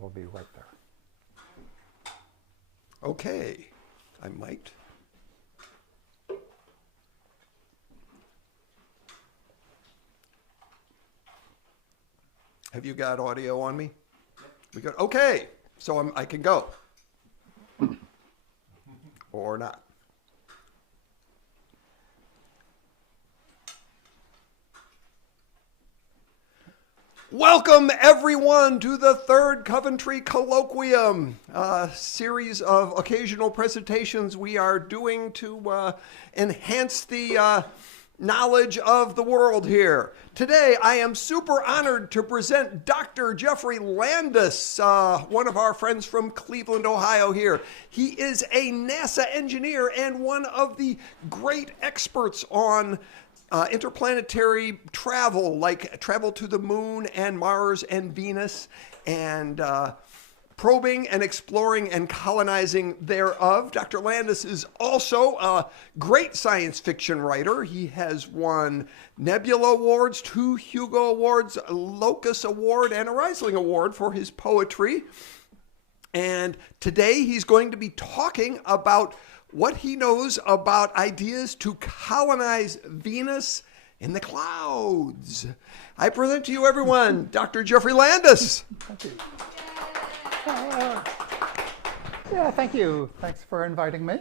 will be right there. Okay, I might. Have you got audio on me? We got, okay, so I can go. Or not. Welcome, everyone, to the third Coventry Colloquium, a series of occasional presentations we are doing to enhance the knowledge of the world here. Today, I am super honored to present Dr. Geoff Landis, one of our friends from Cleveland, Ohio here. He is a NASA engineer and one of the great experts on interplanetary travel, like travel to the moon and Mars and Venus, and probing and exploring and colonizing thereof. Dr. Landis is also a great science fiction writer. He has won Nebula Awards, 2 Hugo Awards, a Locus Award, and a Rising Award for his poetry. And today he's going to be talking about what he knows about ideas to colonize Venus in the clouds. I present to you, everyone, Dr. Geoff Landis. Thank you. Yeah, thank you. Thanks for inviting me.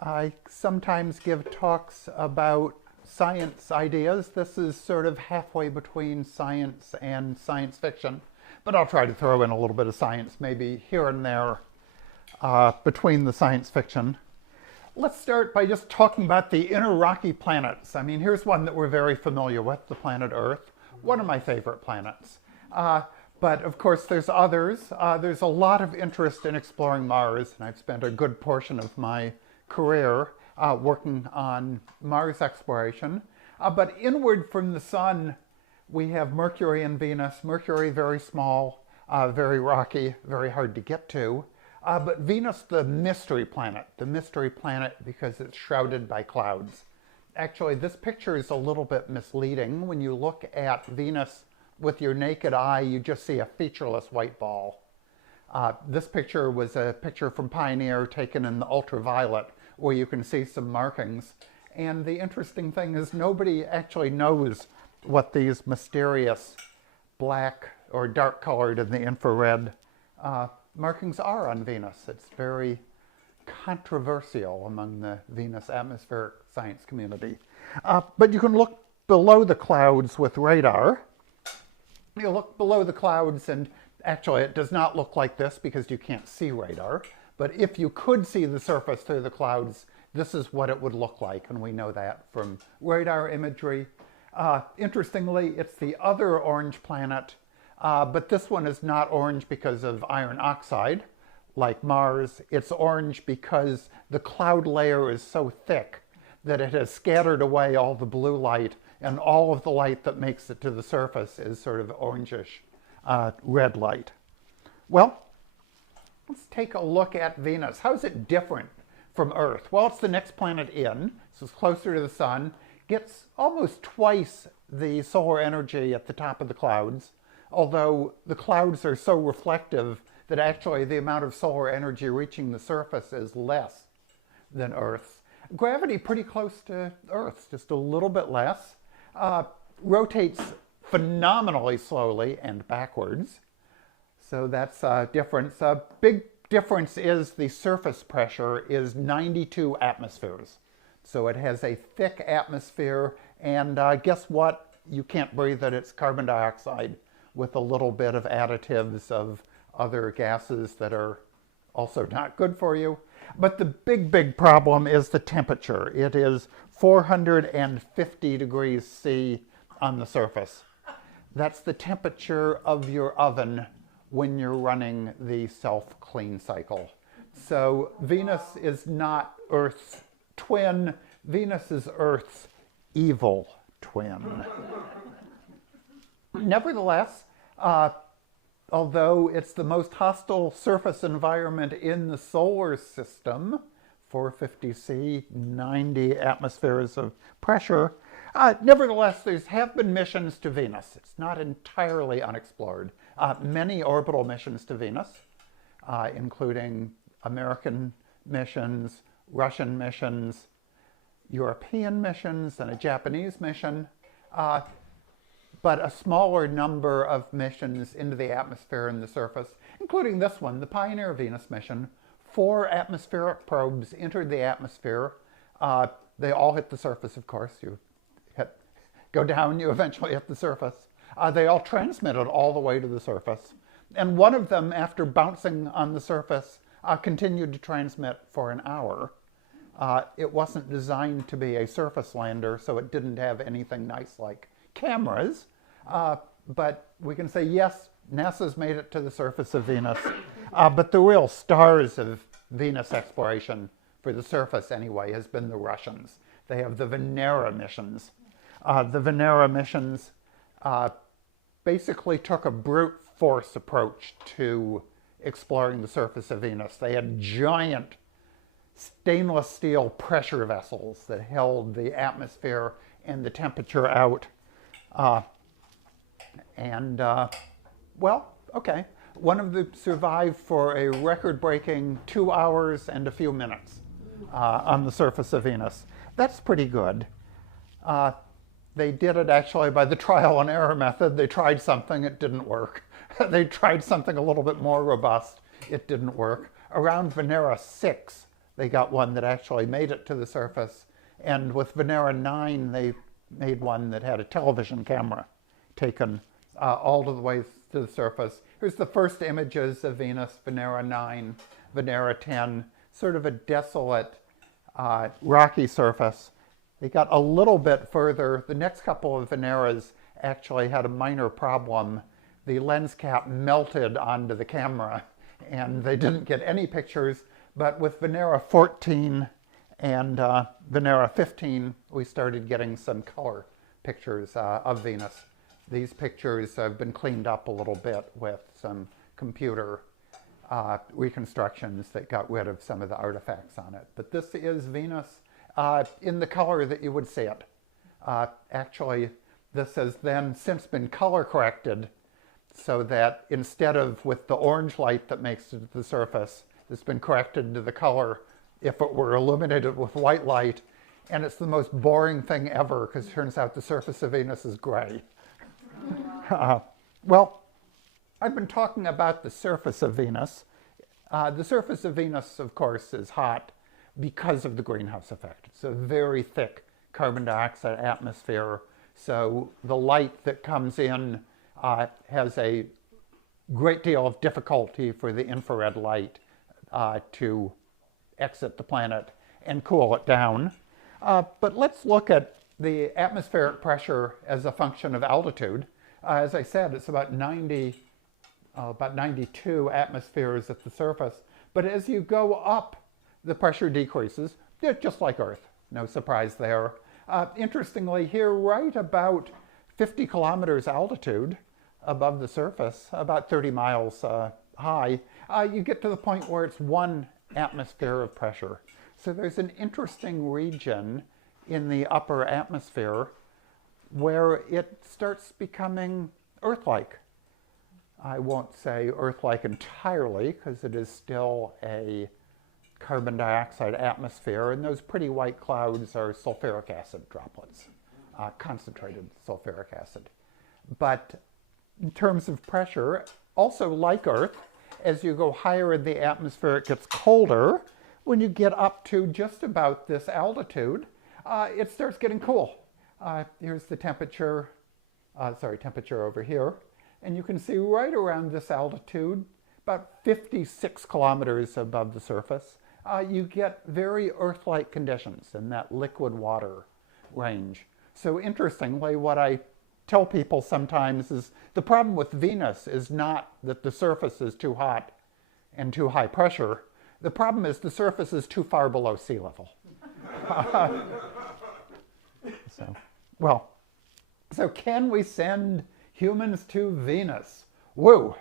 I sometimes give talks about science ideas. This is sort of halfway between science and science fiction, but I'll try to throw in a little bit of science, maybe here and there, between the science fiction. Let's start by just talking about the inner rocky planets. I mean, here's one that we're very familiar with, the planet Earth, one of my favorite planets. But of course, there's others. There's a lot of interest in exploring Mars, and I've spent a good portion of my career working on Mars exploration. But inward from the sun, we have Mercury and Venus. Mercury, very small, very rocky, very hard to get to. But Venus, the mystery planet because it's shrouded by clouds. Actually, this picture is a little bit misleading. When you look at Venus with your naked eye, you just see a featureless white ball. This picture was a picture from Pioneer taken in the ultraviolet, where you can see some markings. And the interesting thing is nobody actually knows what these mysterious black or dark colored in the infrared markings are on Venus. It's very controversial among the Venus atmospheric science community. But you can look below the clouds with radar. You look below the clouds, and actually it does not look like this because you can't see radar. But if you could see the surface through the clouds, this is what it would look like, and we know that from radar imagery. Interestingly, it's the other orange planet, but this one is not orange because of iron oxide, like Mars. It's orange because the cloud layer is so thick that it has scattered away all the blue light, and all of the light that makes it to the surface is sort of orangish red light. Well, let's take a look at Venus. How is it different from Earth? Well, it's the next planet in, so it's closer to the sun, gets almost twice the solar energy at the top of the clouds, although the clouds are so reflective that actually the amount of solar energy reaching the surface is less than Earth's. Gravity pretty close to Earth's, just a little bit less. Rotates phenomenally slowly and backwards. So that's a difference. A big difference is the surface pressure is 92 atmospheres. So it has a thick atmosphere, and guess what? You can't breathe it. It's carbon dioxide with a little bit of additives of other gases that are also not good for you. But the big problem is the temperature. It is 450 degrees C on the surface. That's the temperature of your oven when you're running the self-clean cycle. So Venus is not Earth's twin. Venus is Earth's evil twin. Nevertheless, although it's the most hostile surface environment in the solar system, 450 C, 90 atmospheres of pressure, Nevertheless, there have been missions to Venus. It's not entirely unexplored. Many orbital missions to Venus, including American missions, Russian missions, European missions, and a Japanese mission, but a smaller number of missions into the atmosphere and the surface, including this one, the Pioneer Venus mission. 4 atmospheric probes entered the atmosphere. They all hit the surface, of course. You go down, you eventually hit the surface. They all transmitted all the way to the surface. And one of them, after bouncing on the surface, continued to transmit for an hour. It wasn't designed to be a surface lander, so it didn't have anything nice like cameras. But we can say, yes, NASA's made it to the surface of Venus. But the real stars of Venus exploration, for the surface anyway, has been the Russians. They have the Venera missions. The Venera missions basically took a brute force approach to exploring the surface of Venus. They had giant stainless steel pressure vessels that held the atmosphere and the temperature out. Well, okay. One of them survived for a record-breaking 2 hours and a few minutes on the surface of Venus. That's pretty good. They did it actually by the trial and error method. They tried something, it didn't work. They tried something a little bit more robust, it didn't work. Around Venera 6, they got one that actually made it to the surface. And with Venera 9, they made one that had a television camera taken all the way to the surface. Here's the first images of Venus, Venera 9, Venera 10, sort of a desolate, rocky surface. They got a little bit further. The next couple of Veneras actually had a minor problem. The lens cap melted onto the camera, and they didn't get any pictures. But with Venera 14 and Venera 15, we started getting some color pictures of Venus. These pictures have been cleaned up a little bit with some computer reconstructions that got rid of some of the artifacts on it. But this is Venus in the color that you would see it. Actually, this has then since been color corrected so that instead of with the orange light that makes it to the surface, it's been corrected to the color if it were illuminated with white light. And it's the most boring thing ever because it turns out the surface of Venus is gray. Well, I've been talking about the surface of Venus. The surface of Venus, of course, is hot because of the greenhouse effect. It's a very thick carbon dioxide atmosphere, so the light that comes in has a great deal of difficulty for the infrared light to exit the planet and cool it down. But let's look at the atmospheric pressure as a function of altitude. As I said, it's about 92 atmospheres at the surface. But as you go up, the pressure decreases, just like Earth. No surprise there. Interestingly, here, right about 50 kilometers altitude above the surface, about 30 miles high, you get to the point where it's 1 atmosphere of pressure. So there's an interesting region in the upper atmosphere where it starts becoming Earth-like. I won't say Earth-like entirely because it is still a carbon dioxide atmosphere, and those pretty white clouds are sulfuric acid droplets, concentrated sulfuric acid. But in terms of pressure, also like Earth, as you go higher in the atmosphere, it gets colder. When you get up to just about this altitude, it starts getting cool. Here's the temperature, temperature over here. And you can see right around this altitude, about 56 kilometers above the surface, you get very Earth-like conditions in that liquid water range. So interestingly, what I tell people sometimes is the problem with Venus is not that the surface is too hot and too high pressure. The problem is the surface is too far below sea level. So can we send humans to Venus? Whoa.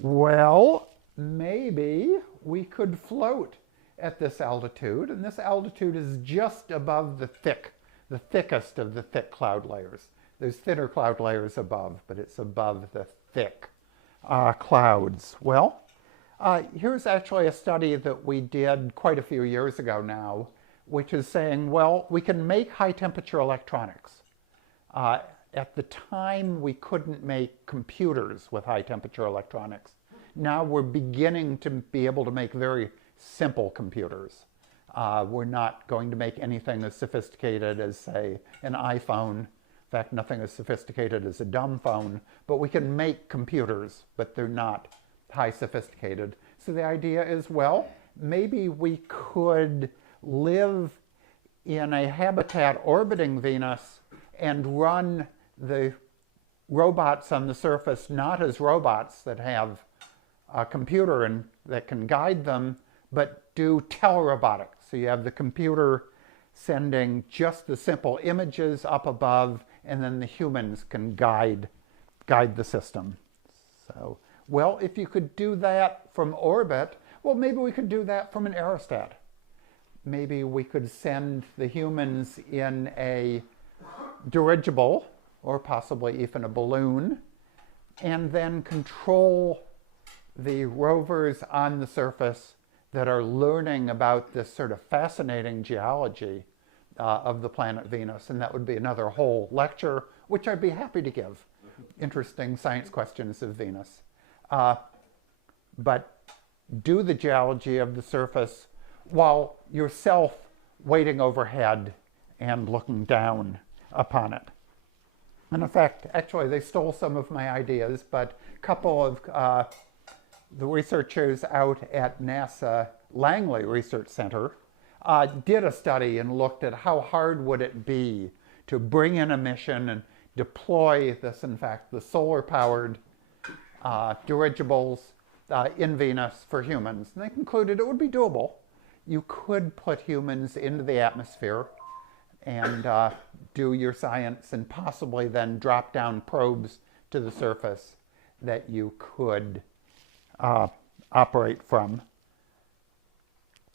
Well, maybe we could float at this altitude, and this altitude is just above the thick the thickest of the thick cloud layers. There's thinner cloud layers above, but it's above the thick clouds. Well, here's actually a study that we did quite a few years ago now, which is saying, well, we can make high temperature electronics. At the time, we couldn't make computers with high temperature electronics. Now we're beginning to be able to make very simple computers. We're not going to make anything as sophisticated as, say, an iPhone. In fact, nothing as sophisticated as a dumb phone. But we can make computers, but they're not high sophisticated. So the idea is, well, maybe we could live in a habitat orbiting Venus and run the robots on the surface not as robots that have a computer and that can guide them, but do telerobotics. So you have the computer sending just the simple images up above, and then the humans can guide the system. So, well, if you could do that from orbit, well, maybe we could do that from an aerostat. Maybe we could send the humans in a dirigible, or possibly even a balloon, and then control the rovers on the surface that are learning about this sort of fascinating geology of the planet Venus. And that would be another whole lecture, which I'd be happy to give. Interesting science questions of Venus. But do the geology of the surface while yourself waiting overhead and looking down upon it. And in fact, actually, they stole some of my ideas, but a couple of the researchers out at NASA Langley Research Center did a study and looked at how hard would it be to bring in a mission and deploy this, in fact, the solar-powered dirigibles in Venus for humans. And they concluded it would be doable. You could put humans into the atmosphere and do your science and possibly then drop down probes to the surface that you could operate from.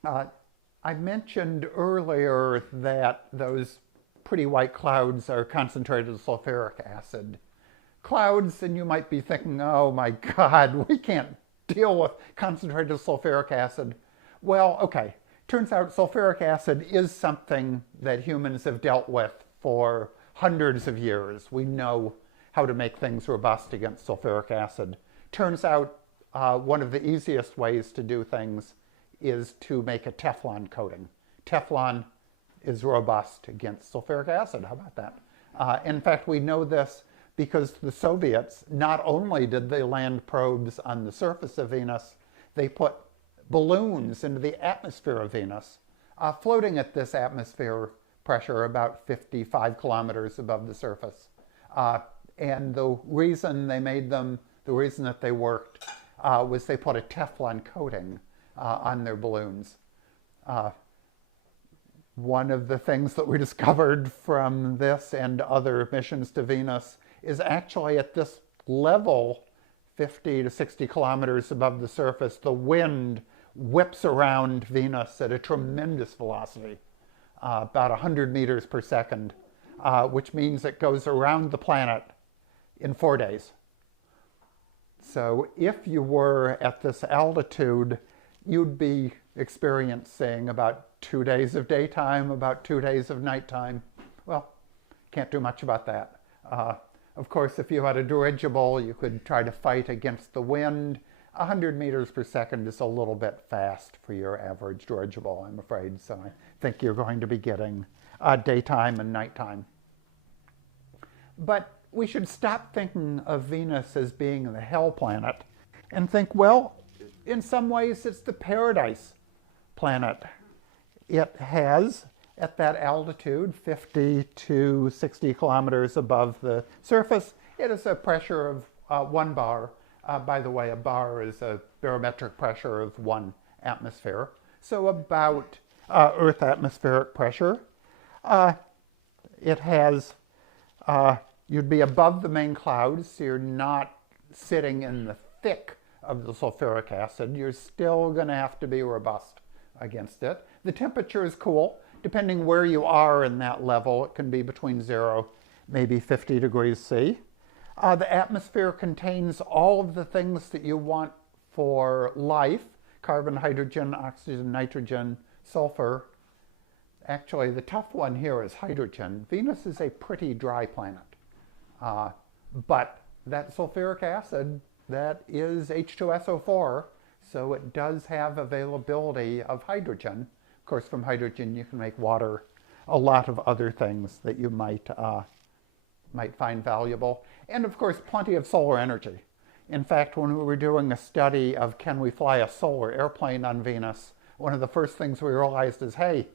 I mentioned earlier that those pretty white clouds are concentrated sulfuric acid clouds, and you might be thinking, oh my God, we can't deal with concentrated sulfuric acid. Well, okay. Turns out sulfuric acid is something that humans have dealt with for hundreds of years. We know how to make things robust against sulfuric acid. Turns out one of the easiest ways to do things is to make a Teflon coating. Teflon is robust against sulfuric acid. How about that? In fact, we know this because the Soviets, not only did they land probes on the surface of Venus, they put balloons into the atmosphere of Venus, floating at this atmosphere pressure about 55 kilometers above the surface. And the reason they made them, the reason that they worked, was they put a Teflon coating on their balloons. One of the things that we discovered from this and other missions to Venus is actually at this level, 50 to 60 kilometers above the surface, the wind whips around Venus at a tremendous velocity, about 100 meters per second, which means it goes around the planet in 4 days. So if you were at this altitude, you'd be experiencing about 2 days of daytime, about 2 days of nighttime. Well, can't do much about that. Of course, if you had a dirigible, you could try to fight against the wind. 100 meters per second is a little bit fast for your average dirigible, I'm afraid. So I think you're going to be getting daytime and nighttime. But we should stop thinking of Venus as being the hell planet and think, well, in some ways it's the paradise planet. It has, at that altitude, 50 to 60 kilometers above the surface, it has a pressure of 1 bar. By the way, a bar is a barometric pressure of 1 atmosphere. So about Earth atmospheric pressure. It has, you'd be above the main clouds, so you're not sitting in the thick of the sulfuric acid. You're still going to have to be robust against it. The temperature is cool. depending where you are in that level, it can be between 0, maybe 50 degrees C. The atmosphere contains all of the things that you want for life: carbon, hydrogen, oxygen, nitrogen, sulfur. Actually, the tough one here is hydrogen. Venus is a pretty dry planet. But that sulfuric acid, that is H2SO4, so it does have availability of hydrogen. Of course, from hydrogen you can make water, a lot of other things that you might find valuable. And of course, plenty of solar energy. In fact, when we were doing a study of can we fly a solar airplane on Venus, one of the first things we realized is, hey,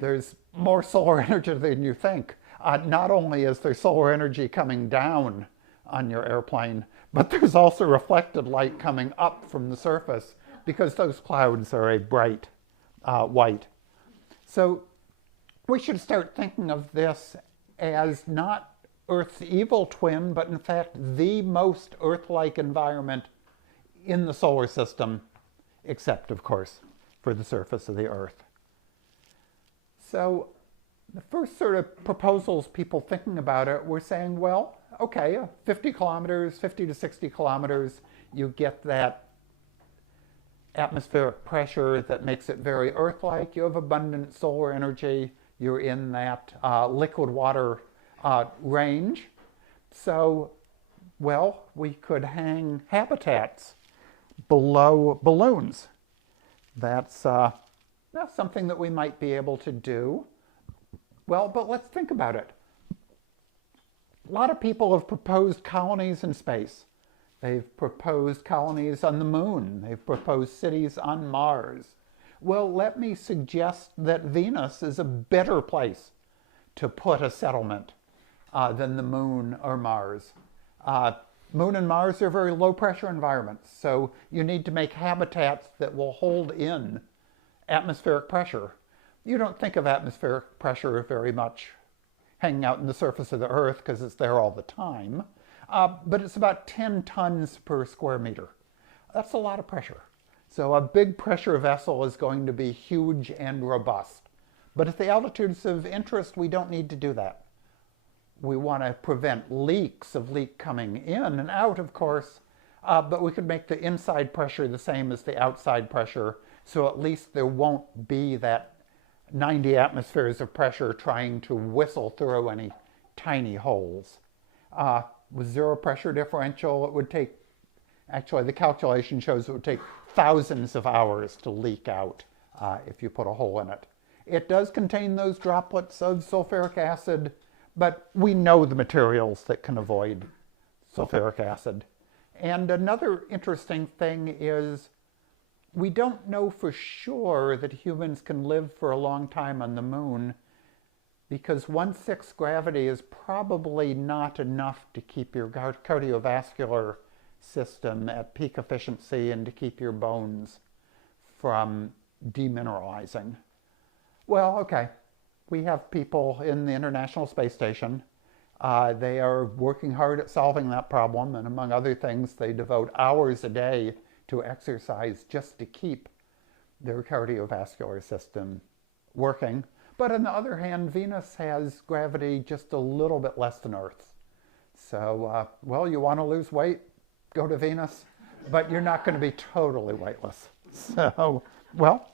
there's more solar energy than you think. Not only is there solar energy coming down on your airplane, but there's also reflected light coming up from the surface because those clouds are a bright white. So we should start thinking of this as not Earth's evil twin, but in fact the most Earth-like environment in the solar system, except, of course, for the surface of the Earth. So the first sort of proposals, people thinking about it, were saying, well, okay, 50 kilometers, 50 to 60 kilometers, you get that atmospheric pressure that makes it very Earth-like. You have abundant solar energy. You're in that liquid water range. So, well, we could hang habitats below balloons. That's something that we might be able to do. Well, but let's think about it. A lot of people have proposed colonies in space. They've proposed colonies on the moon. They've proposed cities on Mars. Well, let me suggest that Venus is a better place to put a settlement than the moon or Mars. Moon and Mars are very low pressure environments, so you need to make habitats that will hold in atmospheric pressure. You don't think of atmospheric pressure very much hanging out in the surface of the Earth because it's there all the time, but it's about 10 tons per square meter. That's a lot of pressure. So a big pressure vessel is going to be huge and robust. But at the altitudes of interest, we don't need to do that. We want to prevent leaks of leak coming in and out, of course, but we could make the inside pressure the same as the outside pressure, so at least there won't be that 90 atmospheres of pressure trying to whistle through any tiny holes. With zero pressure differential, it would take, actually the calculation shows it would take thousands of hours to leak out if you put a hole in it. It does contain those droplets of sulfuric acid, but we know the materials that can avoid sulfuric acid. And another interesting thing is we don't know for sure that humans can live for a long time on the moon because 1/6 gravity is probably not enough to keep your cardiovascular system at peak efficiency and to keep your bones from demineralizing. Well, okay, we have people in the International Space Station. They are working hard at solving that problem, and among other things, they devote hours a day to exercise just to keep their cardiovascular system working. But on the other hand, Venus has gravity just a little bit less than Earth's. So, well, you want to lose weight, go to Venus, but you're not going to be totally weightless. So, well,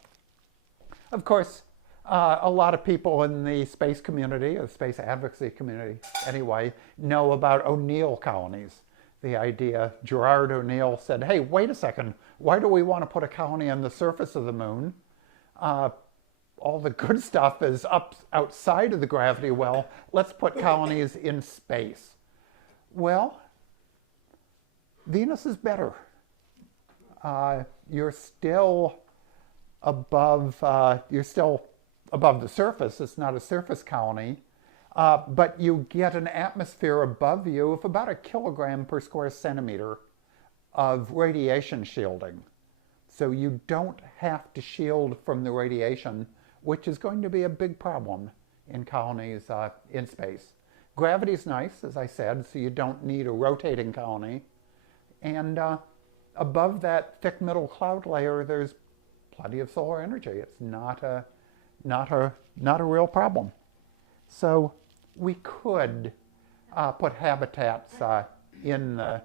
of course, a lot of people in the space community, the space advocacy community anyway, know about O'Neill colonies. The idea, Gerard O'Neill said, hey, wait a second, why do we want to put a colony on the surface of the moon? All the good stuff is up outside of the gravity well. Let's put colonies in space. Well, Venus is better. You're still above the surface. It's not a surface colony. But you get an atmosphere above you of about 1 kilogram per square centimeter of radiation shielding. So you don't have to shield from the radiation, which is going to be a big problem in colonies in space. Gravity's nice, as I said, so you don't need a rotating colony. And above that thick middle cloud layer, there's plenty of solar energy. It's not a not a real problem. So we could put habitats in the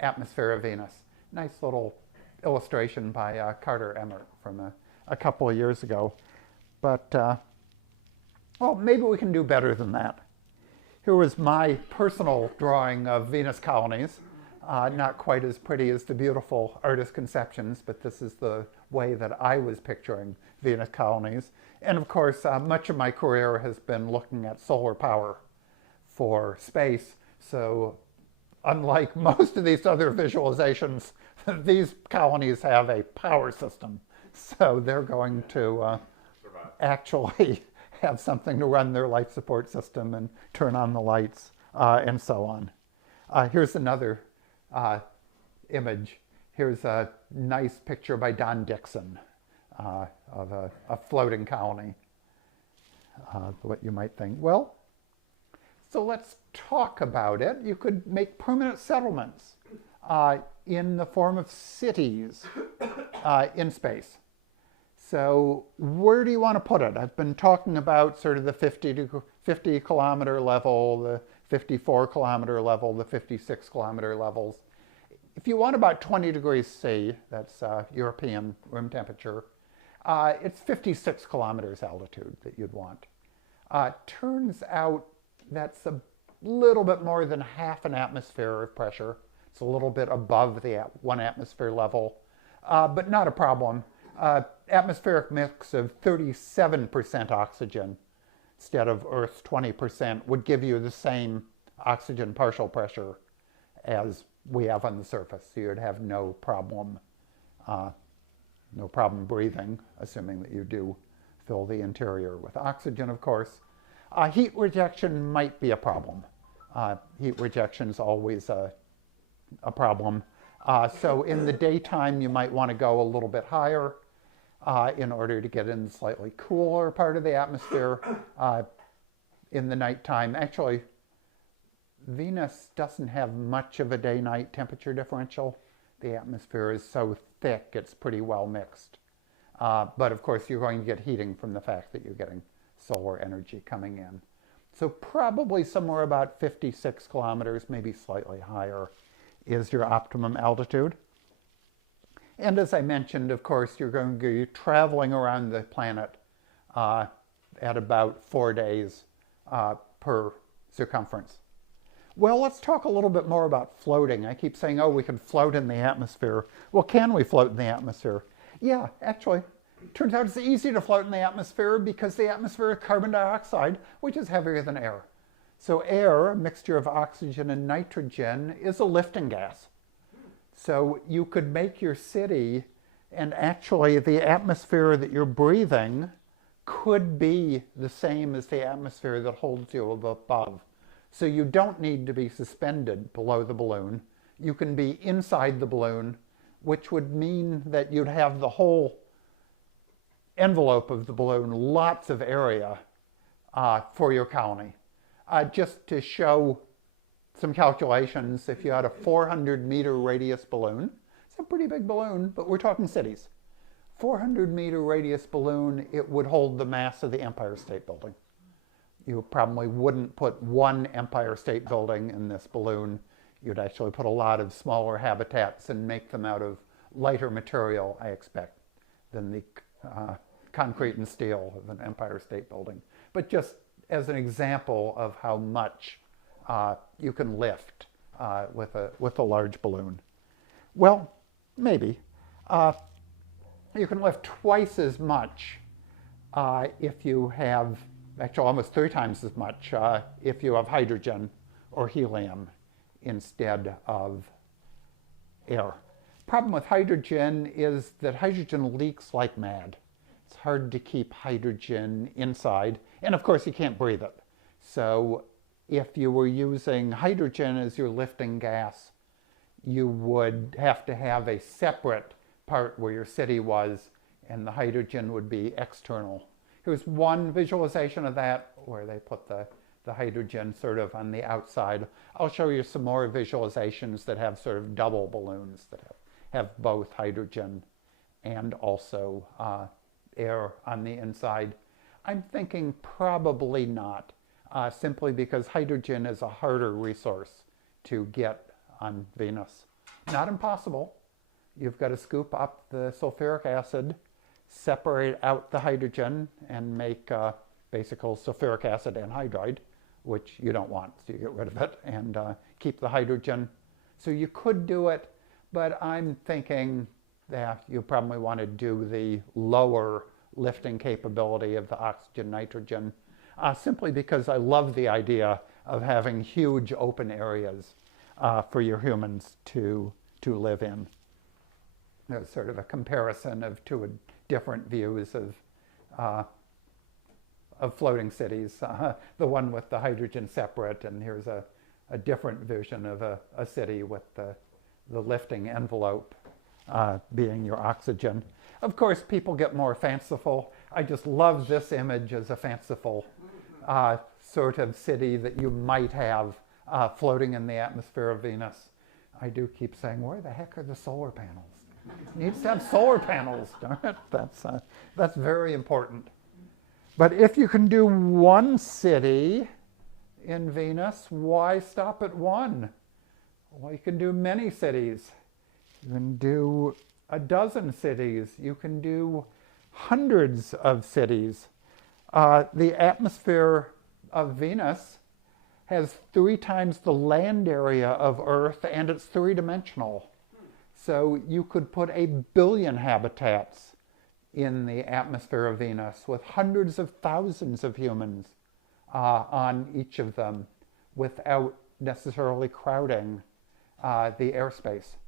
atmosphere of Venus. Nice little illustration by Carter Emmert from a couple of years ago. But, well, maybe we can do better than that. Here was my personal drawing of Venus colonies. Not quite as pretty as the beautiful artist conceptions, but this is the way that I was picturing Venus colonies. And of course, much of my career has been looking at solar power for space. So unlike most of these other visualizations, these colonies have a power system. So they're going to actually have something to run their life support system and turn on the lights and so on. Here's another image. Here's a nice picture by Don Dixon of a floating colony. What you might think, well, so let's talk about it. You could make permanent settlements in the form of cities in space. So where do you want to put it? I've been talking about sort of the 50 kilometer level, the 54 kilometer level, the 56 kilometer levels. If you want about 20 degrees C, that's European room temperature, it's 56 kilometers altitude that you'd want. Turns out that's a little bit more than half an atmosphere of pressure. It's a little bit above the 1 atmosphere level, but not a problem. Atmospheric mix of 37% oxygen instead of Earth's 20% would give you the same oxygen partial pressure as we have on the surface. So you'd have no problem breathing, assuming that you do fill the interior with oxygen, of course. Heat rejection might be a problem. Heat rejection is always a problem. So in the daytime, you might want to go a little bit higher in order to get in the slightly cooler part of the atmosphere. In the nighttime, actually, Venus doesn't have much of a day-night temperature differential. The atmosphere is so thick, it's pretty well mixed. But of course, you're going to get heating from the fact that you're getting solar energy coming in. So probably somewhere about 56 kilometers, maybe slightly higher, is your optimum altitude. And as I mentioned, of course, you're going to be traveling around the planet at about 4 days per circumference. Well, let's talk a little bit more about floating. I keep saying, oh, we can float in the atmosphere. Well, can we float in the atmosphere? Yeah, actually, turns out it's easy to float in the atmosphere because the atmosphere is carbon dioxide, which is heavier than air. So air, a mixture of oxygen and nitrogen, is a lifting gas. So you could make your city, and actually the atmosphere that you're breathing could be the same as the atmosphere that holds you above. So you don't need to be suspended below the balloon. You can be inside the balloon, which would mean that you'd have the whole envelope of the balloon, lots of area for your colony. Just to show some calculations, if you had a 400-meter radius balloon, it's a pretty big balloon, but we're talking cities. 400-meter radius balloon, it would hold the mass of the Empire State Building. You probably wouldn't put one Empire State Building in this balloon. You'd actually put a lot of smaller habitats and make them out of lighter material, I expect, than the concrete and steel of an Empire State Building. But just as an example of how much you can lift with a large balloon. Well, maybe. You can lift twice as much if you have, actually almost 3 times as much, if you have hydrogen or helium instead of air. Problem with hydrogen is that hydrogen leaks like mad. It's hard to keep hydrogen inside, and of course you can't breathe it. So if you were using hydrogen as your lifting gas, you would have to have a separate part where your city was, and the hydrogen would be external. Here's one visualization of that where they put the hydrogen sort of on the outside. I'll show you some more visualizations that have sort of double balloons that have both hydrogen and also air on the inside. I'm thinking probably not, simply because hydrogen is a harder resource to get on Venus. Not impossible. You've got to scoop up the sulfuric acid, separate out the hydrogen, and make basically sulfuric acid anhydride, which you don't want, so you get rid of it, and keep the hydrogen. So you could do it, but I'm thinking that you probably want to do the lower lifting capability of the oxygen nitrogen, simply because I love the idea of having huge open areas for your humans to live in. There's sort of a comparison of two different views of floating cities. The one with the hydrogen separate, and here's a different vision of a city with the lifting envelope being your oxygen. Of course, people get more fanciful. I just love this image as a fanciful sort of city that you might have floating in the atmosphere of Venus. I do keep saying, where the heck are the solar panels? Needs to have solar panels, darn it. That's very important. But if you can do one city in Venus, why stop at one? Well, you can do many cities. You can do a dozen cities. You can do hundreds of cities. The atmosphere of Venus has 3 times the land area of Earth, and it's 3-dimensional. So you could put 1 billion habitats in the atmosphere of Venus with hundreds of thousands of humans on each of them without necessarily crowding the airspace.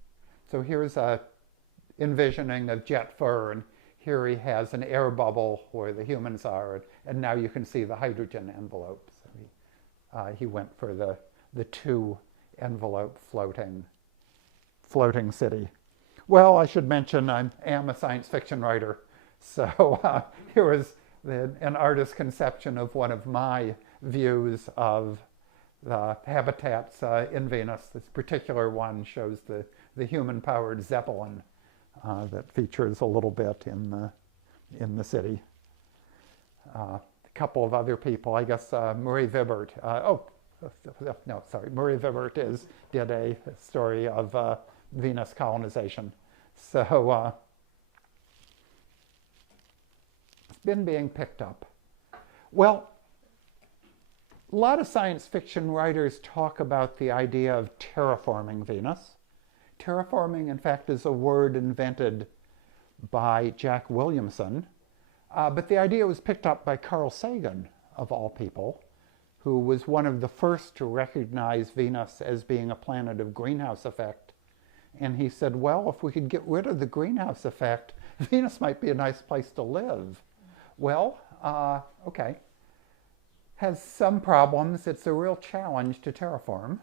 So here's a envisioning of Jet Fur, and here he has an air bubble where the humans are, and now you can see the hydrogen envelope. So he went for the 2 envelope floating city. Well, I should mention I am a science fiction writer, so here is an artist's conception of one of my views of the habitats in Venus. This particular one shows the human-powered Zeppelin that features a little bit in the city. A couple of other people, I guess Marie Vibert. Marie Vibert did a story of Venus colonization. So it's been being picked up. Well, a lot of science fiction writers talk about the idea of terraforming Venus. Terraforming, in fact, is a word invented by Jack Williamson, but the idea was picked up by Carl Sagan, of all people, who was one of the first to recognize Venus as being a planet of greenhouse effect. And he said, well, if we could get rid of the greenhouse effect, Venus might be a nice place to live. Well, okay. Has some problems. It's a real challenge to terraform.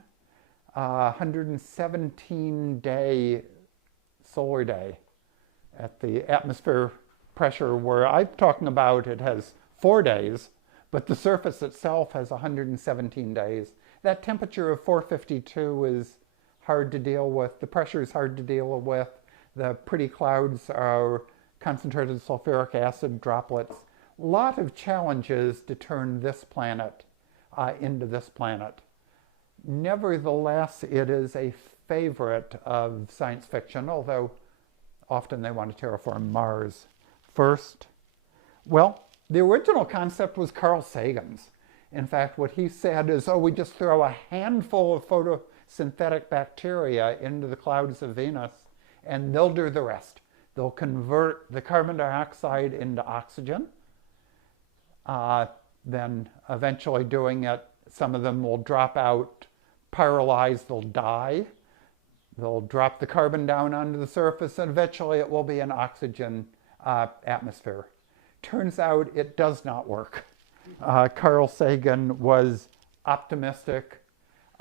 117-day solar day at the atmosphere pressure where I'm talking about, it has 4 days, but the surface itself has 117 days. That temperature of 452 is hard to deal with. The pressure is hard to deal with. The pretty clouds are concentrated sulfuric acid droplets. A lot of challenges to turn this planet into this planet. Nevertheless, it is a favorite of science fiction, although often they want to terraform Mars first. Well, the original concept was Carl Sagan's. In fact, what he said is, we just throw a handful of photosynthetic bacteria into the clouds of Venus, and they'll do the rest. They'll convert the carbon dioxide into oxygen. Then eventually doing it, some of them will drop out pyrolyzed, they'll die. They'll drop the carbon down onto the surface, and eventually it will be an oxygen atmosphere. Turns out it does not work. Carl Sagan was optimistic.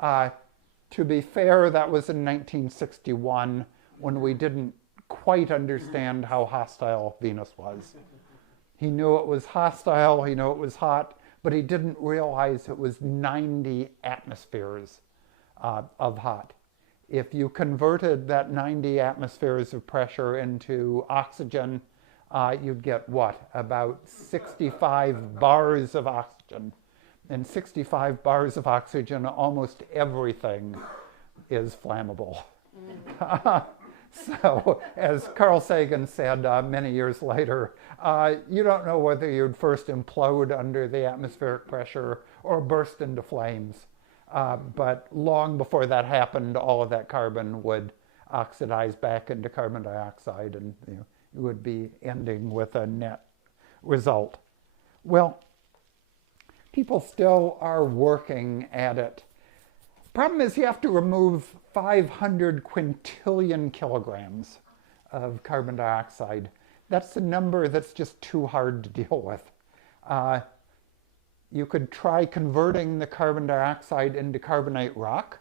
To be fair, that was in 1961 when we didn't quite understand how hostile Venus was. He knew it was hostile, he knew it was hot, but he didn't realize it was 90 atmospheres of hot. If you converted that 90 atmospheres of pressure into oxygen, you'd get what? About 65 bars of oxygen. And 65 bars of oxygen, almost everything is flammable. So, as Carl Sagan said many years later, you don't know whether you'd first implode under the atmospheric pressure or burst into flames. But long before that happened, all of that carbon would oxidize back into carbon dioxide, and you would be ending with a net result. Well, people still are working at it. Problem is you have to remove 500 quintillion kilograms of carbon dioxide. That's a number that's just too hard to deal with. You could try converting the carbon dioxide into carbonate rock.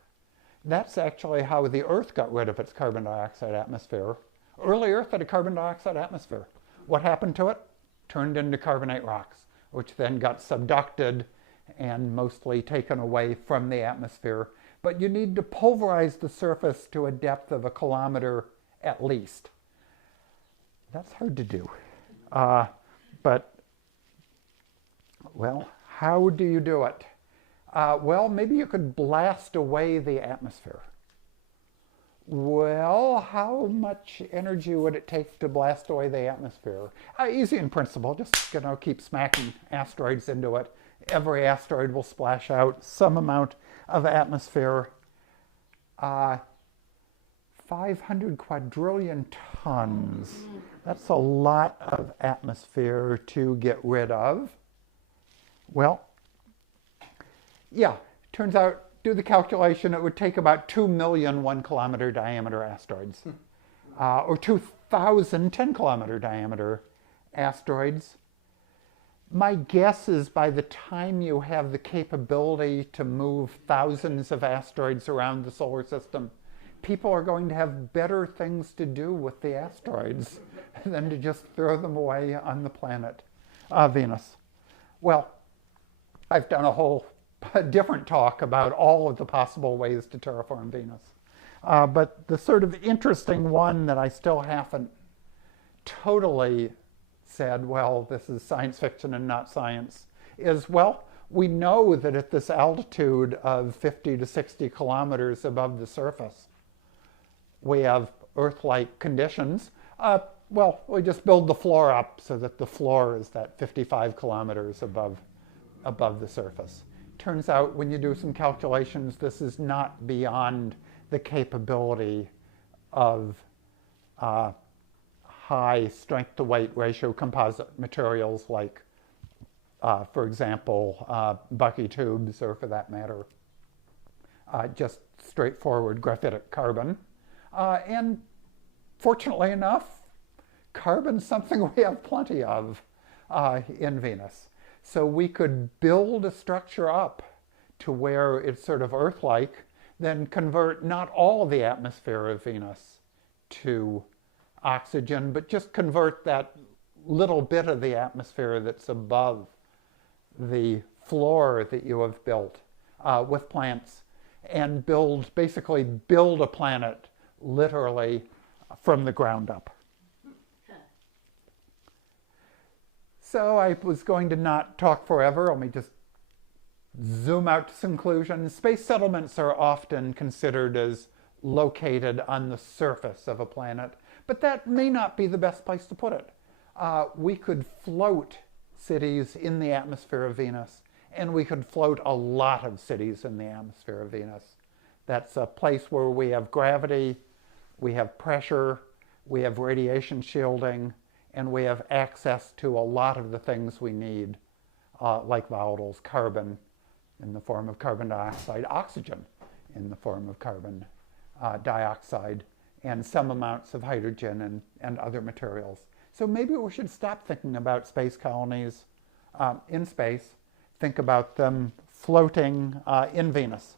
That's actually how the Earth got rid of its carbon dioxide atmosphere. Early Earth had a carbon dioxide atmosphere. What happened to it? Turned into carbonate rocks, which then got subducted and mostly taken away from the atmosphere. But you need to pulverize the surface to a depth of 1 kilometer at least. That's hard to do. But, well, how do you do it? Well, maybe you could blast away the atmosphere. Well, how much energy would it take to blast away the atmosphere? Easy in principle, just keep smacking asteroids into it. Every asteroid will splash out some amount of atmosphere. 500 quadrillion tons. That's a lot of atmosphere to get rid of. Well, yeah, turns out, do the calculation, it would take about 2 million 1 kilometer diameter asteroids, or 2,000 10 kilometer diameter asteroids. My guess is by the time you have the capability to move thousands of asteroids around the solar system, people are going to have better things to do with the asteroids than to just throw them away on the planet Venus. Well, I've done a whole different talk about all of the possible ways to terraform Venus. But the sort of interesting one that I still haven't totally said, well, this is science fiction and not science, is, well, we know that at this altitude of 50 to 60 kilometers above the surface, we have Earth-like conditions. Well, we just build the floor up so that the floor is that 55 kilometers above the surface. Turns out when you do some calculations, this is not beyond the capability of high strength-to-weight ratio composite materials like, for example, Bucky tubes, or for that matter, just straightforward graphitic carbon. And fortunately enough, carbon's something we have plenty of in Venus. So we could build a structure up to where it's sort of Earth-like, then convert not all the atmosphere of Venus to oxygen, but just convert that little bit of the atmosphere that's above the floor that you have built with plants, and basically build a planet literally from the ground up. So I was going to not talk forever. Let me just zoom out to some conclusions. Space settlements are often considered as located on the surface of a planet, but that may not be the best place to put it. We could float cities in the atmosphere of Venus, and we could float a lot of cities in the atmosphere of Venus. That's a place where we have gravity, we have pressure, we have radiation shielding, and we have access to a lot of the things we need, like volatiles, carbon in the form of carbon dioxide, oxygen in the form of carbon dioxide, and some amounts of hydrogen and other materials. So maybe we should stop thinking about space colonies in space, think about them floating in Venus.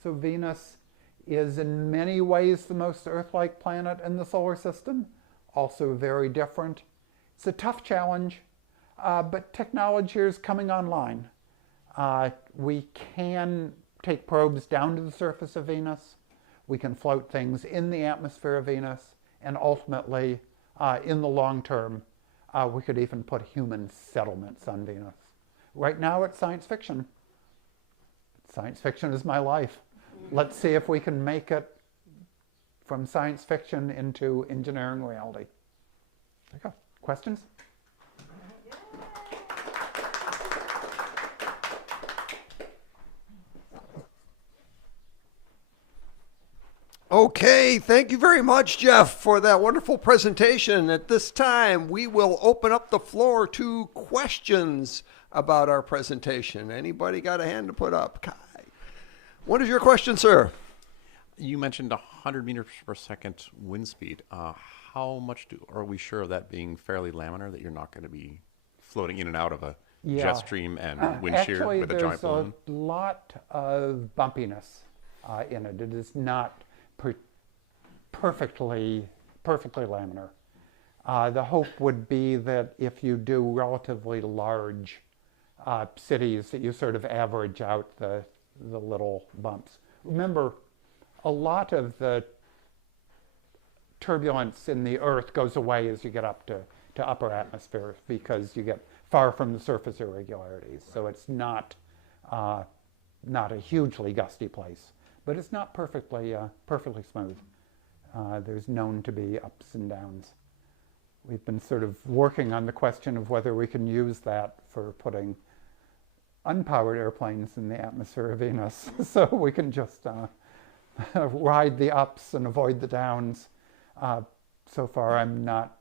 So Venus is in many ways the most Earth-like planet in the solar system, also very different. It's a tough challenge, but technology is coming online. We can take probes down to the surface of Venus. We can float things in the atmosphere of Venus, and ultimately, in the long term, We could even put human settlements on Venus. Right now it's science fiction. Science fiction is my life. Let's see if we can make it from science fiction into engineering reality. There you go. Questions? Okay, thank you very much, Geoff, for that wonderful presentation. At this time, we will open up the floor to questions about our presentation. Anybody got a hand to put up? Kai. What is your question, sir? You mentioned 100 meters per second wind speed. How much are we sure of that being fairly laminar, that you're not going to be floating in and out of a jet stream and wind shear with a giant balloon? There's a lot of bumpiness in it. It is not perfectly laminar. The hope would be that if you do relatively large cities, that you sort of average out the little bumps. Remember, a lot of the turbulence in the Earth goes away as you get up to upper atmosphere because you get far from the surface irregularities. So it's not a hugely gusty place, but it's not perfectly smooth. There's known to be ups and downs. We've been sort of working on the question of whether we can use that for putting unpowered airplanes in the atmosphere of Venus, so we can just ride the ups and avoid the downs. So far,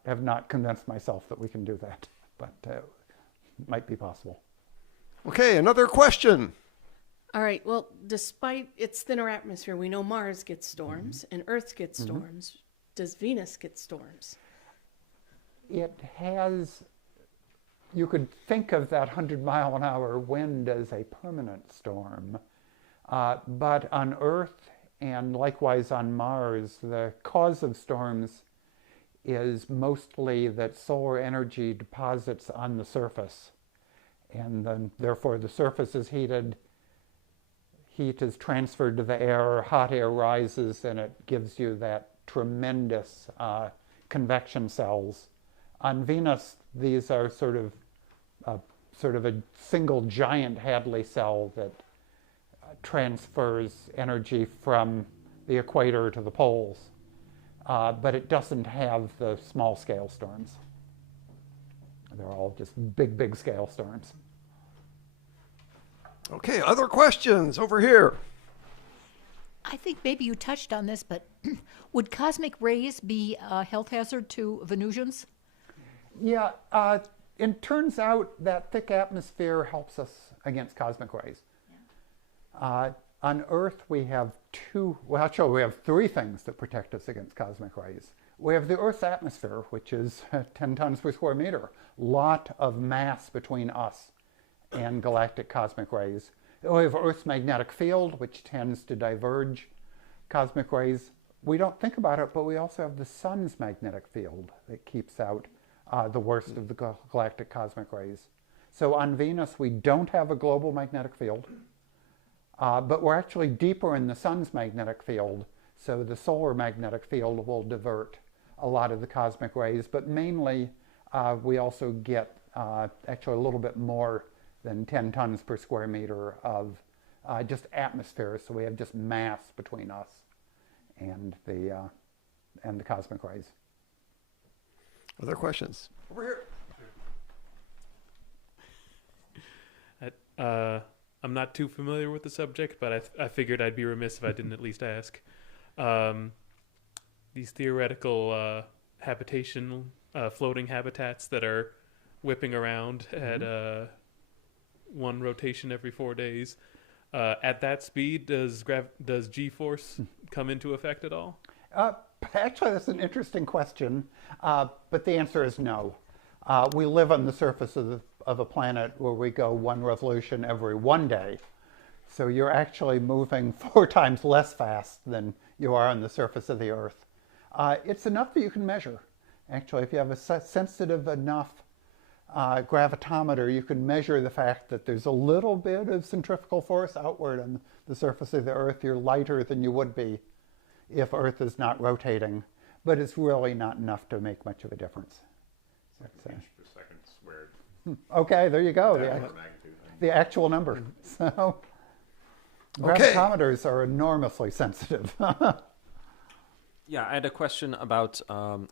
have not convinced myself that we can do that, but it might be possible. Okay, another question. All right. Well, despite its thinner atmosphere, we know Mars gets storms and Earth gets storms. Does Venus get storms? It has. You could think of that 100-mile-an-hour wind as a permanent storm, but on Earth and likewise on Mars, the cause of storms is mostly that solar energy deposits on the surface, and then therefore the surface is heated. Heat is transferred to the air, hot air rises, and it gives you that tremendous convection cells. On Venus, these are sort of a single giant Hadley cell that transfers energy from the equator to the poles, but it doesn't have the small-scale storms. They're all just big scale storms. Okay, other questions over here. I think maybe you touched on this, but would cosmic rays be a health hazard to Venusians? Yeah, it turns out that thick atmosphere helps us against cosmic rays. Yeah. On Earth, we have we have three things that protect us against cosmic rays. We have the Earth's atmosphere, which is 10 tons per square meter. Lot of mass between us and galactic cosmic rays. We have Earth's magnetic field, which tends to diverge cosmic rays. We don't think about it, but we also have the sun's magnetic field that keeps out the worst of the galactic cosmic rays. So on Venus, we don't have a global magnetic field, but we're actually deeper in the sun's magnetic field, so the solar magnetic field will divert a lot of the cosmic rays, but mainly we also get actually a little bit more than 10 tons per square meter of just atmosphere, so we have just mass between us and the cosmic rays. Other questions? Over here. I'm not too familiar with the subject, but I figured I'd be remiss if I didn't at least ask. These theoretical floating habitats that are whipping around at one rotation every 4 days. At that speed, does G-force come into effect at all? Actually, that's an interesting question, but the answer is no. We live on the surface of a planet where we go one revolution every 1 day. So you're actually moving 4 times less fast than you are on the surface of the Earth. It's enough that you can measure. Actually, if you have a sensitive enough gravitometer, you can measure the fact that there's a little bit of centrifugal force outward on the surface of the Earth. You're lighter than you would be if Earth is not rotating, but it's really not enough to make much of a difference. Inch per Okay, there you go. The actual number. So gravitometers are enormously sensitive. Yeah, I had a question about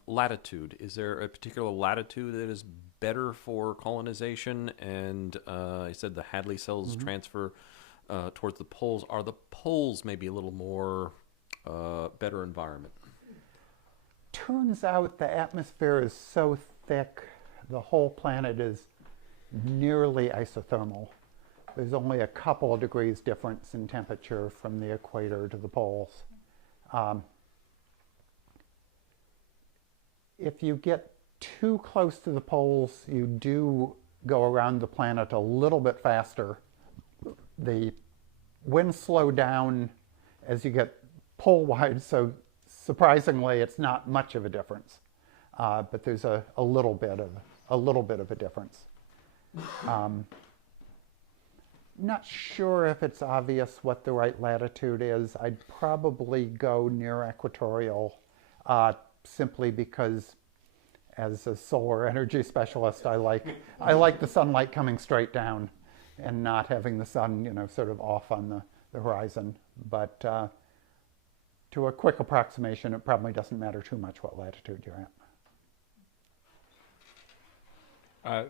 latitude. Is there a particular latitude that is better for colonization? And I said the Hadley cells transfer towards the poles. Are the poles maybe a little more better environment? Turns out the atmosphere is so thick, the whole planet is nearly isothermal. There's only a couple of degrees difference in temperature from the equator to the poles. If you get too close to the poles, you do go around the planet a little bit faster. The winds slow down as you get pole-wide, so surprisingly, it's not much of a difference. But there's a little bit of a difference. Not sure if it's obvious what the right latitude is. I'd probably go near equatorial, simply because as a solar energy specialist, I like the sunlight coming straight down and not having the sun, sort of off on the horizon. But to a quick approximation, it probably doesn't matter too much what latitude you're at.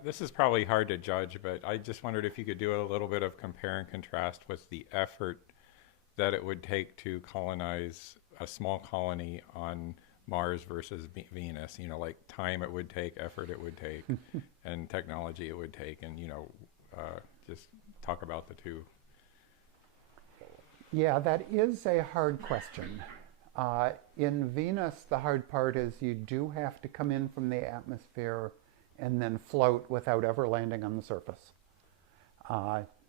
This is probably hard to judge, but I just wondered if you could do a little bit of compare and contrast with the effort that it would take to colonize a small colony on Mars versus Venus, like time it would take, effort it would take, and technology it would take, and, just talk about the two. Yeah, that is a hard question. In Venus, the hard part is you do have to come in from the atmosphere and then float without ever landing on the surface.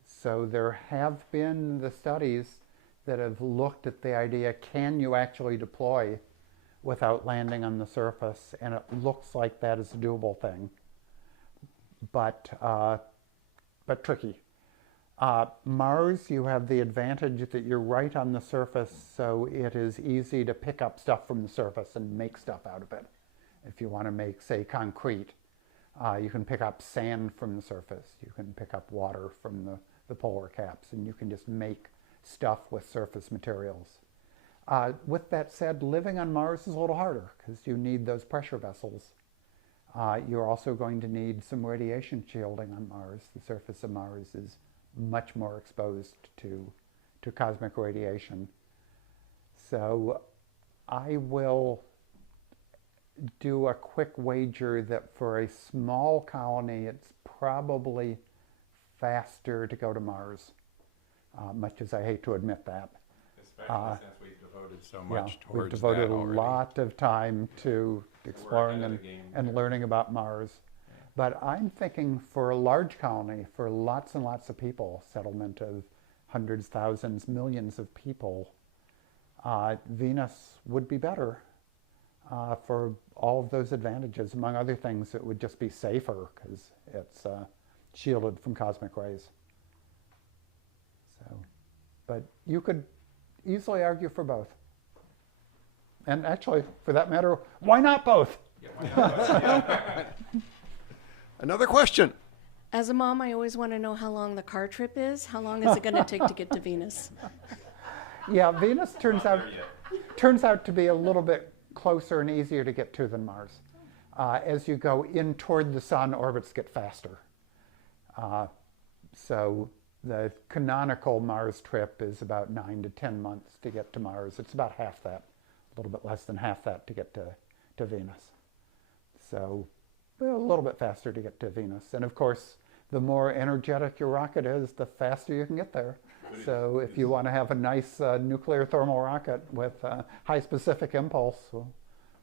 So there have been the studies that have looked at the idea, can you actually deploy without landing on the surface? And it looks like that is a doable thing, but tricky. Mars, you have the advantage that you're right on the surface, so it is easy to pick up stuff from the surface and make stuff out of it. If you want to make, say, concrete, you can pick up sand from the surface. You can pick up water from the polar caps, and you can just make stuff with surface materials. With that said, living on Mars is a little harder because you need those pressure vessels. You're also going to need some radiation shielding on Mars. The surface of Mars is much more exposed to cosmic radiation. So I will do a quick wager that for a small colony, it's probably faster to go to Mars, much as I hate to admit that. Especially since we've devoted so much towards we've devoted that a already. lot of time to exploring and learning about Mars. But I'm thinking for a large colony, for lots and lots of people, settlement of hundreds, thousands, millions of people, Venus would be better for all of those advantages. Among other things, it would just be safer because it's shielded from cosmic rays. So, but you could easily argue for both. And actually, for that matter, why not both? Yeah, why not both? Another question. As a mom, I always want to know how long the car trip is. How long is it going to take to get to Venus? Yeah, Venus turns out to be a little bit closer and easier to get to than Mars. As you go in toward the sun, orbits get faster. So the canonical Mars trip is about 9 to 10 months to get to Mars. It's about half that, a little bit less than half that to get to Venus. So a little bit faster to get to Venus. And of course, the more energetic your rocket is, the faster you can get there. So if you want to have a nice nuclear thermal rocket with high specific impulse,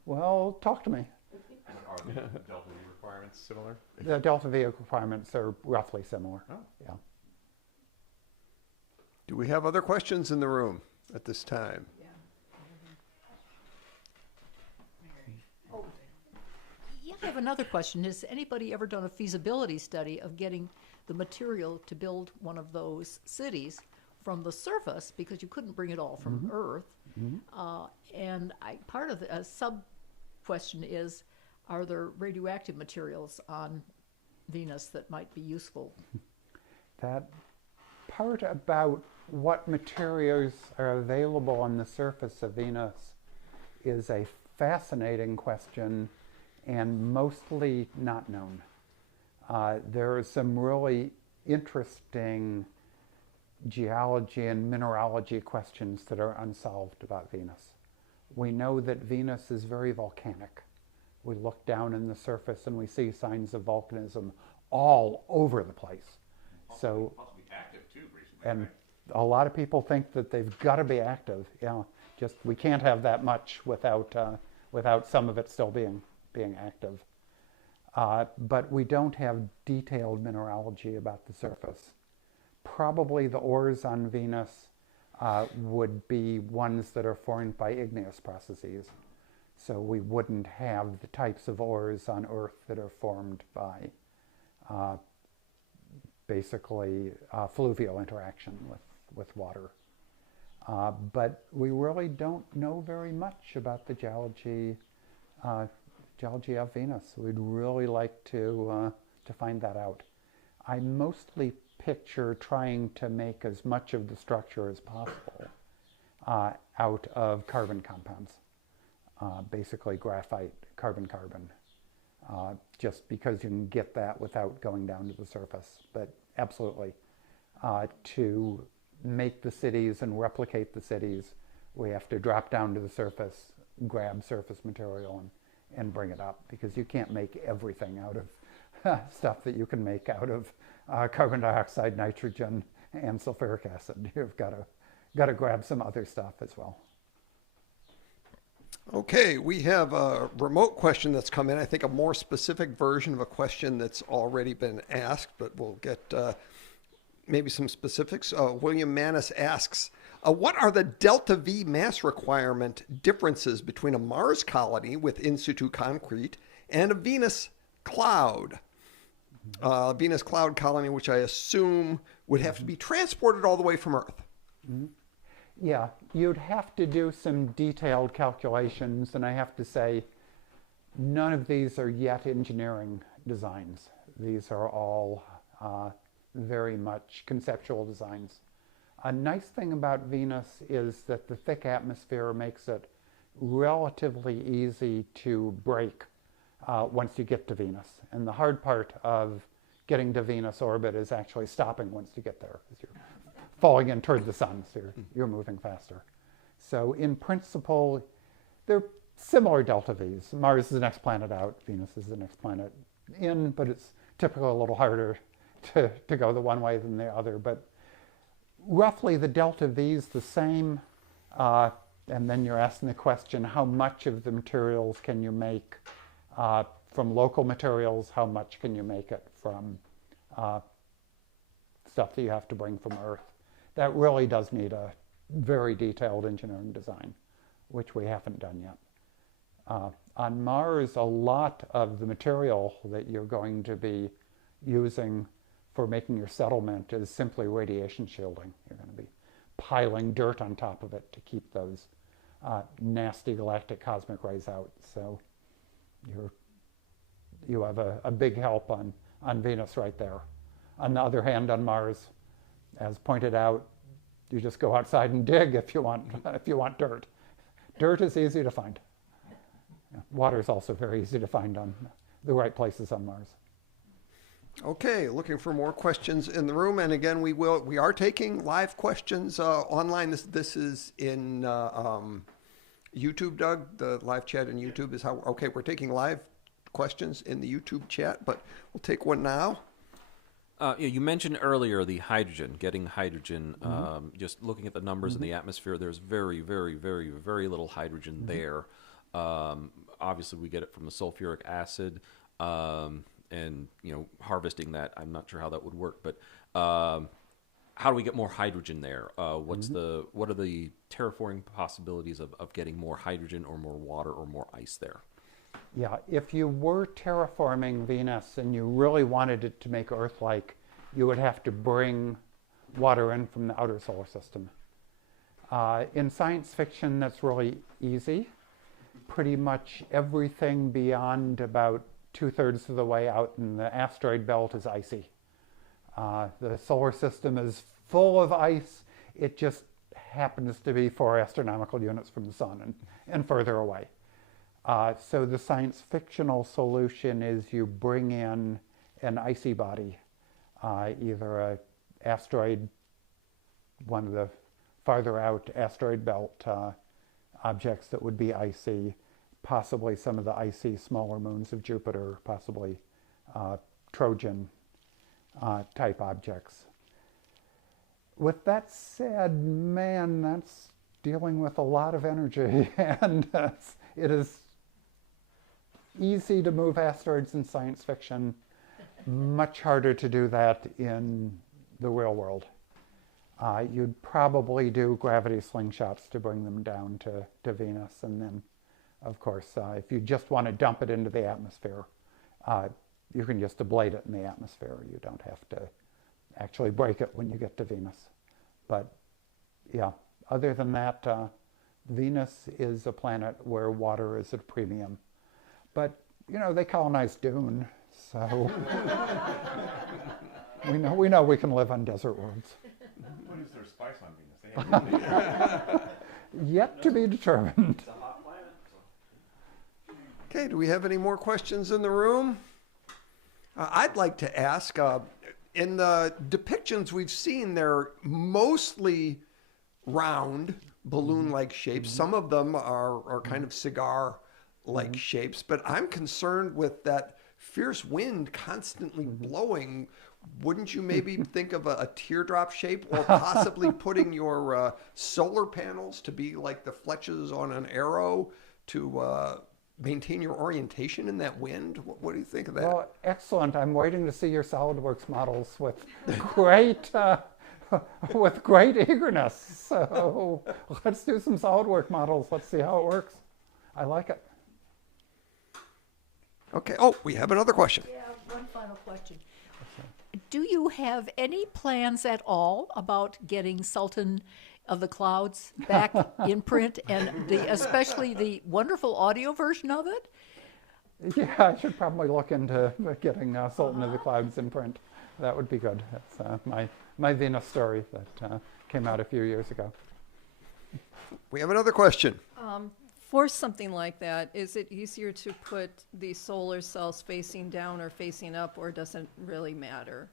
well, talk to me. Are the Delta V requirements similar? The Delta V requirements are roughly similar. Oh. Yeah. Do we have other questions in the room at this time? Yeah, I have another question. Has anybody ever done a feasibility study of getting the material to build one of those cities from the surface, because you couldn't bring it all from Earth? And part of the sub question is, are there radioactive materials on Venus that might be useful? That part about what materials are available on the surface of Venus is a fascinating question and mostly not known. There are some really interesting geology and mineralogy questions that are unsolved about Venus. We know that Venus is very volcanic. We look down in the surface and we see signs of volcanism all over the place. So, Possibly active too recently. and right? a lot of people think that they've got to be active. Just we can't have that much without some of it still being active. But we don't have detailed mineralogy about the surface. Probably the ores on Venus would be ones that are formed by igneous processes. So we wouldn't have the types of ores on Earth that are formed by basically fluvial interaction with water. But we really don't know very much about the geology of Venus. We'd really like to find that out. I mostly picture trying to make as much of the structure as possible out of carbon compounds, basically graphite, carbon-carbon, just because you can get that without going down to the surface. But absolutely, to make the cities and replicate the cities, we have to drop down to the surface, grab surface material, and bring it up, because you can't make everything out of stuff that you can make out of carbon dioxide, nitrogen, and sulfuric acid. You've got to grab some other stuff as well. Okay, we have a remote question that's come in. I think a more specific version of a question that's already been asked, but we'll get maybe some specifics. William Manis asks, what are the delta V mass requirement differences between a Mars colony with in situ concrete and a Venus cloud? Venus cloud colony, which I assume would have to be transported all the way from Earth. Mm-hmm. Yeah, you'd have to do some detailed calculations, and I have to say, none of these are yet engineering designs. These are all very much conceptual designs. A nice thing about Venus is that the thick atmosphere makes it relatively easy to break once you get to Venus. And the hard part of getting to Venus orbit is actually stopping once you get there, because you're falling in toward the sun, so you're moving faster. So in principle, they're similar delta Vs. Mars is the next planet out, Venus is the next planet in, but it's typically a little harder to go the one way than the other. But roughly the delta V is the same, and then you're asking the question, how much of the materials can you make from local materials? How much can you make it from stuff that you have to bring from Earth? That really does need a very detailed engineering design, which we haven't done yet. On Mars, a lot of the material that you're going to be using for making your settlement is simply radiation shielding. You're going to be piling dirt on top of it to keep those nasty galactic cosmic rays out. So you have a big help on Venus right there. On the other hand, on Mars, as pointed out, you just go outside and dig if you want dirt. Dirt is easy to find. Water is also very easy to find on the right places on Mars. Okay, looking for more questions in the room, and again, we are taking live questions online. This is in YouTube, Doug. The live chat in YouTube is how. Okay, we're taking live questions in the YouTube chat, but we'll take one now. You mentioned earlier the hydrogen, getting hydrogen. Just looking at the numbers in the atmosphere, there's very, very, very, very little hydrogen there. Obviously, we get it from the sulfuric acid, and harvesting that. I'm not sure how that would work, but how do we get more hydrogen there? What are the terraforming possibilities of getting more hydrogen or more water or more ice there? Yeah, if you were terraforming Venus and you really wanted it to make Earth-like, you would have to bring water in from the outer solar system. In science fiction, that's really easy. Pretty much everything beyond about 2/3 of the way out, and the asteroid belt is icy. The solar system is full of ice. It just happens to be 4 astronomical units from the sun and further away. So the science fictional solution is you bring in an icy body, either an asteroid, one of the farther out asteroid belt objects that would be icy, possibly some of the icy smaller moons of Jupiter, possibly Trojan type objects. With that said, man, that's dealing with a lot of energy, and it is easy to move asteroids in science fiction, much harder to do that in the real world. You'd probably do gravity slingshots to bring them down to Venus, and then, of course, if you just want to dump it into the atmosphere, you can just ablate it in the atmosphere. You don't have to actually break it when you get to Venus. But yeah, other than that, Venus is a planet where water is at a premium. But, you know, they colonized Dune, so we know we can live on desert worlds. What is their spice on Venus? Yet to be determined. It's a hot planet. Okay, do we have any more questions in the room? I'd like to ask, in the depictions we've seen, they're mostly round, balloon-like shapes. Some of them are kind of cigar-like shapes, but I'm concerned with that fierce wind constantly blowing. Wouldn't you maybe think of a teardrop shape, or possibly putting your solar panels to be like the fletches on an arrow to maintain your orientation in that wind? What do you think of that? Well, excellent. I'm waiting to see your SolidWorks models with great eagerness. So let's do some SolidWorks models. Let's see how it works. I like it. Okay. Oh, we have another question. Yeah, one final question. Do you have any plans at all about getting Sultan of the Clouds back in print, and especially the wonderful audio version of it? Yeah, I should probably look into getting Sultan of the Clouds in print. That would be good. That's my Venus story that came out a few years ago. We have another question. For something like that, is it easier to put the solar cells facing down or facing up, or does it really matter?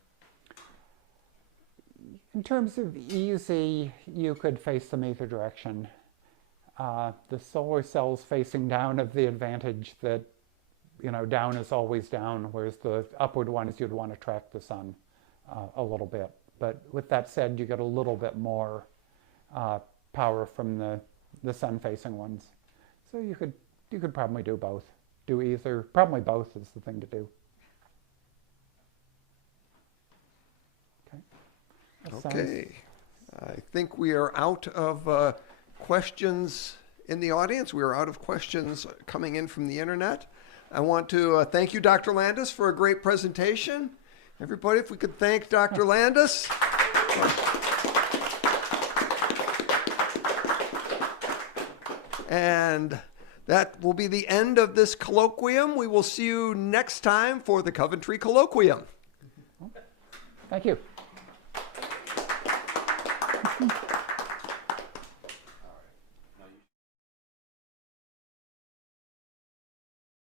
In terms of easy, you could face them either direction. The solar cells facing down have the advantage that, you know, down is always down, whereas the upward ones you'd want to track the sun a little bit. But with that said, you get a little bit more power from the sun-facing ones. So you could probably do both. Do either. Probably both is the thing to do. Okay. I think we are out of questions in the audience. We are out of questions coming in from the internet. I want to thank you, Dr. Landis, for a great presentation. Everybody, if we could thank Dr. Landis. And that will be the end of this colloquium. We will see you next time for the Coventry Colloquium. Thank you.